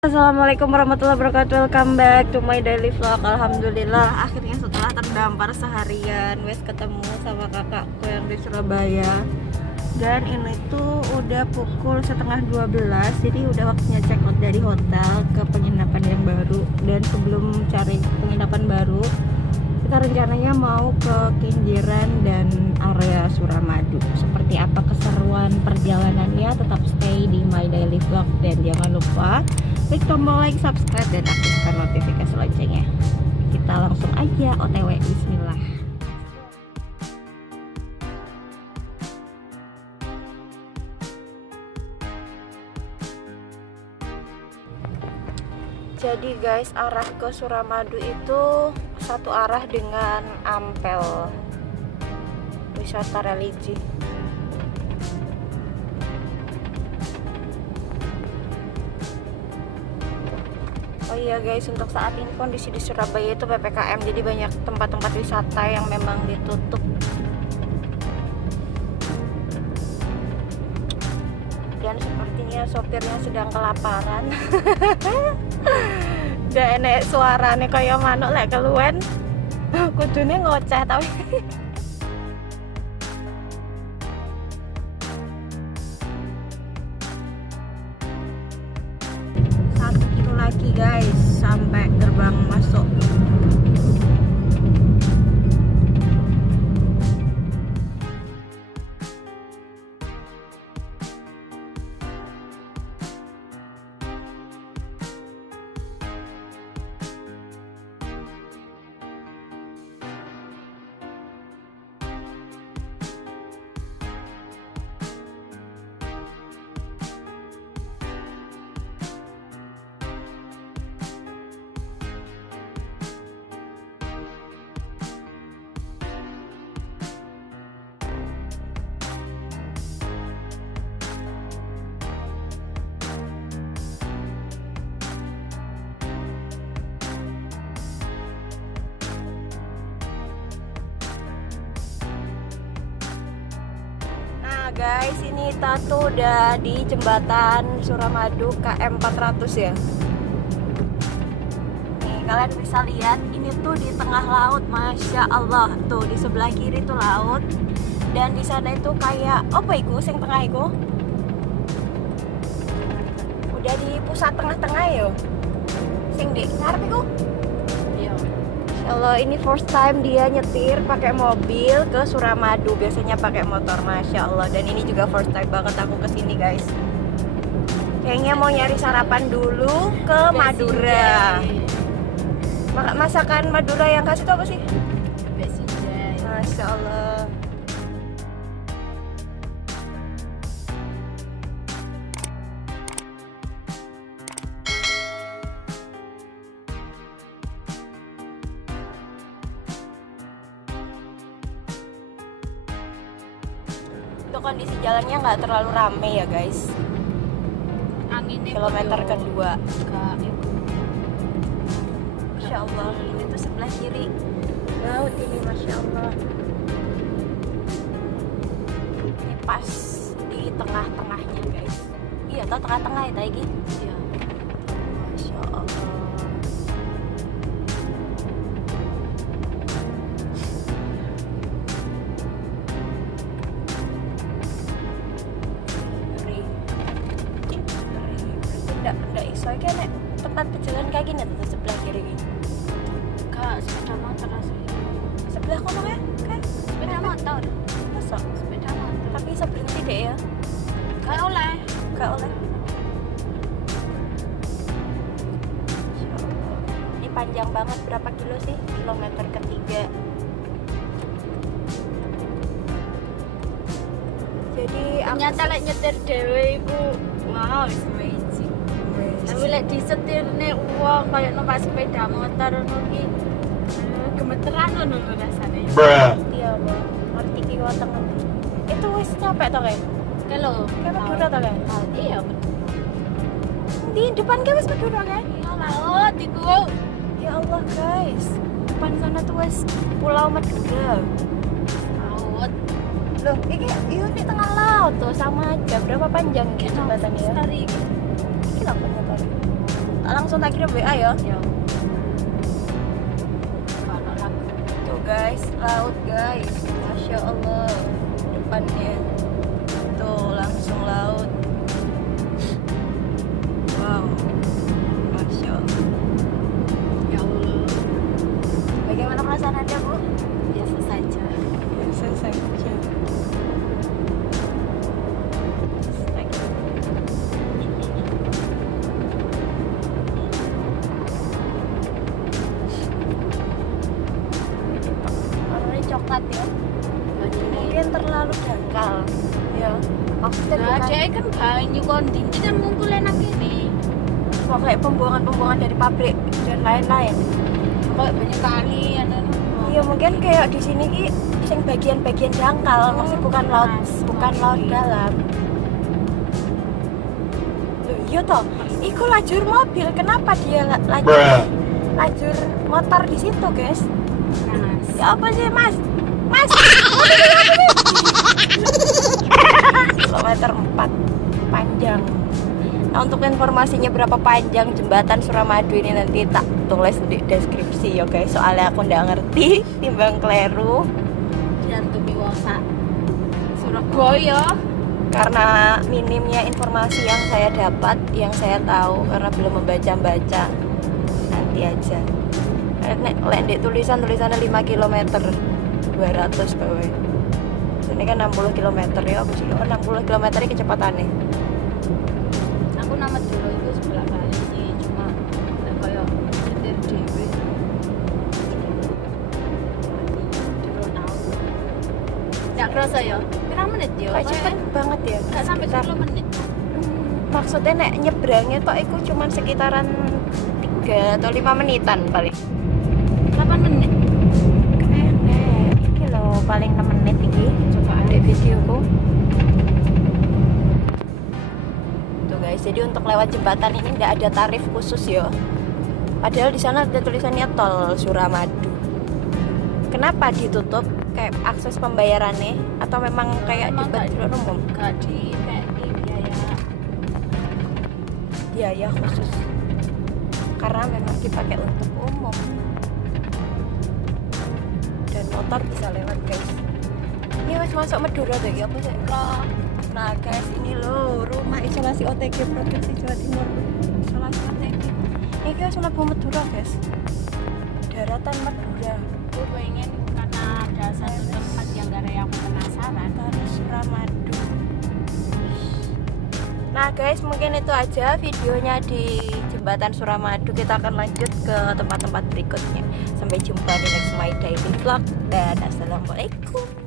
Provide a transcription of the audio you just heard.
Assalamualaikum warahmatullahi wabarakatuh. Welcome back to my daily vlog. Alhamdulillah akhirnya setelah terdampar seharian wes ketemu sama kakakku yang di Surabaya. Dan ini tuh udah pukul setengah 12, jadi udah waktunya check out dari hotel ke penginapan yang baru. Dan sebelum cari penginapan baru, kita rencananya mau ke Kenjeran dan area Suramadu. Seperti apa keseruan perjalanannya, tetap stay di my daily vlog. Dan jangan lupa klik tombol like, subscribe, dan aktifkan notifikasi loncengnya. Kita langsung aja OTW. Bismillah. Jadi guys, arah ke Suramadu itu satu arah dengan Ampel, wisata religi. Oh iya guys, untuk saat ini kondisi di Surabaya itu PPKM, jadi banyak tempat-tempat wisata yang memang ditutup. Dan sepertinya sopirnya sedang kelaparan. Udah enek suaranya kayak manuk lek keluwen. Kudune ngoceh tapi. 1 kilo lagi guys sampai gerbang masuk. Guys, ini Tato udah di jembatan Suramadu KM 400 ya. Nih, kalian bisa lihat ini tuh di tengah laut, masya Allah. Tuh di sebelah kiri tuh laut, dan di sana itu kayak apa iku sing tengah iku? Udah di pusat tengah-tengah ya. Sing di ngarep iku? Kalau ini first time dia nyetir pakai mobil ke Suramadu, biasanya pakai motor, masya Allah. Dan ini juga first time banget aku kesini guys. Kayaknya mau nyari sarapan dulu ke Madura. Masakan Madura yang khas itu apa sih? Masya Allah. Untuk kondisi jalannya nggak terlalu rame ya guys. Anginnya Kilometer kedua. Masya Allah, ini tuh sebelah kiri laut ini, masya Allah. Ini pas di tengah-tengahnya guys. Iya, tau tengah-tengah ya tadi. Iya. Masya Allah. Nggak iso kan nek tempat pejalan kayak gini tuh sebelah kiri gini. Kak, sepeda motor asli. Sebelah kono ya? Kan Sepeda motor. masa? Sepeda motor. Tapi bisa berhenti deh ya. Gak oleh. Gak oleh. Masya Allah. Ini panjang banget, berapa kilo sih? Kilometer ketiga. Jadi Ternyata lek nyetir dhewe iku wow, wis amazing. Tapi lek disetir nih wong kayak numpak sepeda motor ngono ki gemeteran ngono lho rasane. iya Mbak, ngerti ki wonten. Itu wis nyampe to kan? Kalau Kayak Madura to kan? iya Di depan kan wis Madura kan? iya laut iku. Ya Allah guys, depan sana tuh wis Pulau Madura. Laut. Loh, ini di tengah laut tuh, sama aja. Berapa panjang gitu jembatannya ya? Story. Ini lah motor. langsung tak kirim WA ya. Ya. Kalau lagu. Tuh guys, laut guys, masya Allah, depannya tuh langsung laut. Wow, masya Allah. Ya Allah. Bagaimana perasaan anda, Bu? Biasa saja. Biasa saja. Warnanya coklat ya. Mungkin terlalu dangkal. Ya, maksudnya Nah, bukan dia kan banyu kondisi kan ngumpulin nang kene. cuma kayak pembuangan-pembuangan dari pabrik dan lain-lain. Kayak banyak kali anu. Iya, mungkin kayak di sini ki sing bagian-bagian dangkal, maksud bukan laut, bukan laut dalam. Loh, iya toh. Iku lajur mobil, kenapa dia lajur motor di situ, guys? Mas. Ya apa sih, Mas? Mas. Kilometer 4 panjang. Nah, untuk informasinya berapa panjang jembatan Suramadu ini nanti tak tulis di deskripsi ya guys. Soalnya aku nggak ngerti, timbang kleru. Jantumi wasa. Surabaya. Karena minimnya informasi yang saya dapat, yang saya tahu karena belum membaca-baca. Nanti aja. Nek di tulisannya 5 km 200 bawah. Ini kan 60 km ya, aku sih 60 km ini kecepatannya. Aku nama dulu itu sebelah kali sih, cuma kayak nyetir dewe. Dulu tahu. Nggak kerasa ya? Berapa menit ya? Kayak cepet banget ya. Nggak sampai Sekitar- 10 menit. Maksudnya nek nyebrangnya tok iku cuman sekitaran 3 atau 5 menitan paling. 8 menit. Kayaknya iki lho paling 6 menit iki. Coba Ada videoku. Tuh guys, jadi untuk lewat jembatan ini nggak ada tarif khusus ya. Padahal di sana ada tulisannya tol Suramadu. Kenapa ditutup? Kayak akses pembayarannya atau memang kayak Memang jembatan umum? Nggak di kayak di biaya. Biaya khusus. Karena memang dipakai untuk umum. Dan motor bisa lewat guys. Ini wes masuk Madura tuh ya apa sih? Nah guys, ini loh rumah isolasi OTG Provinsi Jawa Timur. Isolasi OTG. Ini guys Mlebu Madura guys. Daratan Madura. Aku pengen karena ada satu tempat yang gara aku penasaran. Terus Suramadu. Nah guys, mungkin itu aja videonya di jembatan Suramadu. Kita akan lanjut ke tempat-tempat berikutnya. Sampai jumpa di next My Daily Vlog dan assalamualaikum.